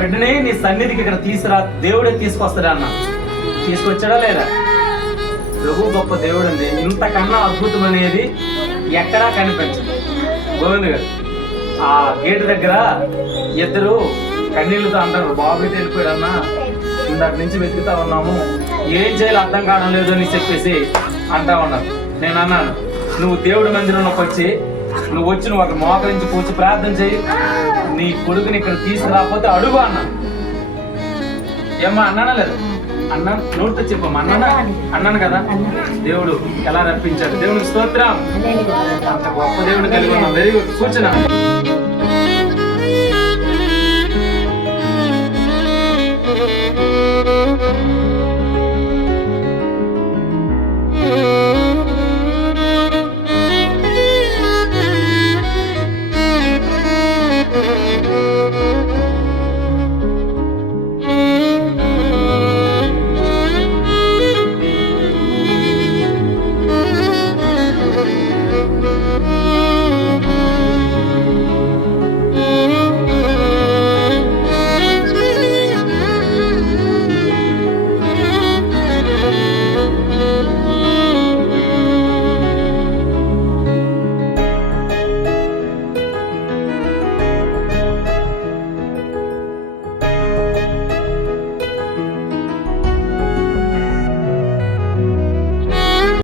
బిడ్డని నీ సన్నిధికి ఇక్కడ తీసుకురా, దేవుడే తీసుకొస్తాడా అన్న. తీసుకొచ్చాడా లేదా? ప్రభు గొప్ప దేవుడు అండి. ఇంతకన్నా అద్భుతం అనేది ఎక్కడా కనిపించదు. గోవింద్ గారు ఆ గేటు దగ్గర ఇద్దరు కన్నీళ్ళతో అంటారు, బాబు వెళ్ళిపోయాడన్నా, ఇందాక నుంచి వెతుకుతా ఉన్నాము, ఏం చేయాలో అర్థం కావడం లేదు అని చెప్పేసి అంటా ఉన్నారు. నేను అన్నాను, నువ్వు దేవుడి మందిరంలోకి వచ్చి నువ్వు అక్కడ మోకరించి కూర్చి ప్రార్థన చేయి, నీ కొడుకుని ఇక్కడ తీసుకురాకపోతే అడుగు అన్నా. ఏమ్మా అన్నానా లేదా? అన్నా, నోటితో చెప్పమ్మా. అన్నాను కదా. దేవుడు ఎలా రప్పించాడు. దేవునికి స్తోత్రం. అంత గొప్ప దేవుడు కలిగి ఉన్నాం. Very good. కూర్చున్నా.